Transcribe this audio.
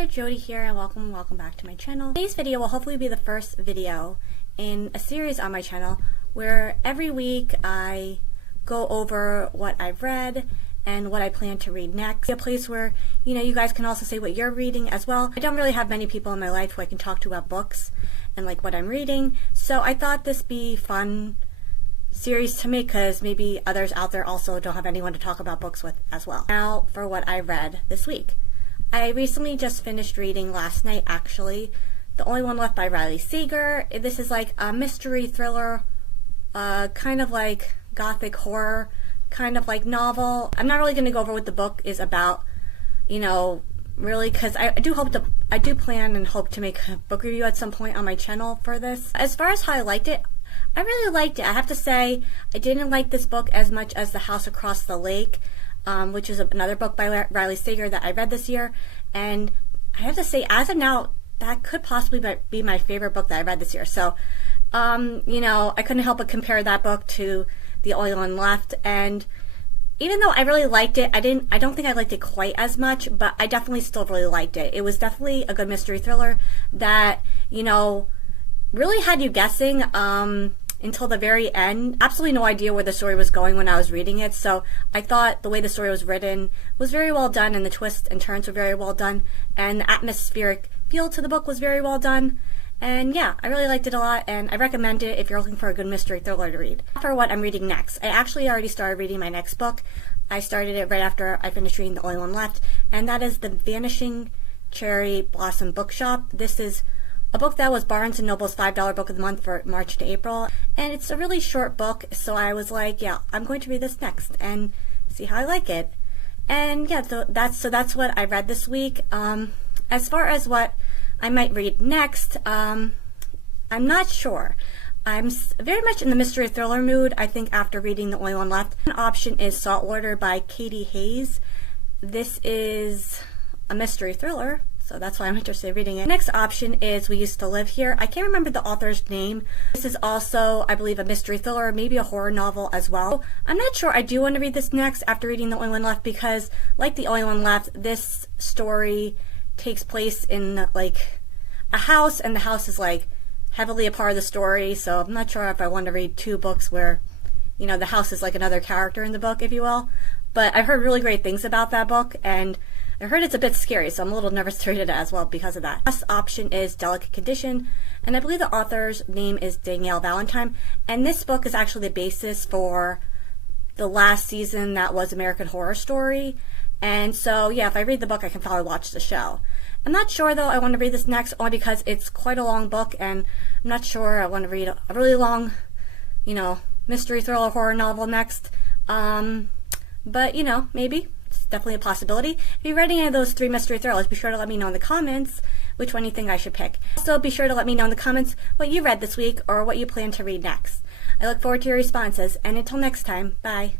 there, Jody here, and welcome back to my channel. Today's video will hopefully be the first video in a series on my channel where every week I go over what I've read and what I plan to read next. A place where, you guys can also say what you're reading as well. I don't really have many people in my life who I can talk to about books and like what I'm reading, so I thought this be fun series to make because maybe others out there also don't have anyone to talk about books with as well. Now for what I read this week. I recently just finished reading last night, actually, The Only One Left by Riley Sager. This is like a mystery thriller, kind of like gothic horror, kind of like novel. I'm not really going to go over what the book is about, really, because I do plan and hope to make a book review at some point on my channel for this. As far as how I liked it, I really liked it. I have to say, I didn't like this book as much as The House Across the Lake, which is another book by Riley Sager that I read this year, and I have to say, as of now, that could possibly be my favorite book that I read this year. So, I couldn't help but compare that book to The Only One Left, and even though I really liked it, I don't think I liked it quite as much, but I definitely still really liked it. It was definitely a good mystery thriller that, really had you guessing, until the very end. Absolutely no idea where the story was going when I was reading it, so I thought the way the story was written was very well done, and the twists and turns were very well done, and the atmospheric feel to the book was very well done. And yeah, I really liked it a lot, and I recommend it if you're looking for a good mystery thriller to read. For what I'm reading next, I actually already started reading my next book. I started it right after I finished reading The Only One Left, and that is The Vanishing Cherry Blossom Bookshop. This is a book that was Barnes & Noble's $5 book of the month for March to April, and it's a really short book, so I was like, yeah, I'm going to read this next and see how I like it. And yeah, so that's what I read this week. As far as what I might read next, I'm not sure. I'm very much in the mystery thriller mood, I think, after reading The Only One Left. An option is Saltwater by Katie Hayes. This is a mystery thriller, so that's why I'm interested in reading it. Next option is We Used to Live Here. I can't remember the author's name. This is also, I believe, a mystery thriller, maybe a horror novel as well. I'm not sure I do want to read this next after reading The Only One Left because, like The Only One Left, this story takes place in like a house, and the house is like heavily a part of the story, so I'm not sure if I want to read two books where, the house is like another character in the book, if you will. But I've heard really great things about that book, and I heard it's a bit scary, so I'm a little nervous to read it as well because of that. Last option is Delicate Condition, and I believe the author's name is Danielle Valentine, and this book is actually the basis for the last season that was American Horror Story. And so, yeah, if I read the book, I can probably watch the show. I'm not sure, though, I want to read this next, only because it's quite a long book, and I'm not sure I want to read a really long, mystery thriller horror novel next. But, maybe. It's definitely a possibility. If you're reading any of those three mystery thrillers, be sure to let me know in the comments which one you think I should pick. Also, be sure to let me know in the comments what you read this week or what you plan to read next. I look forward to your responses, and until next time, bye.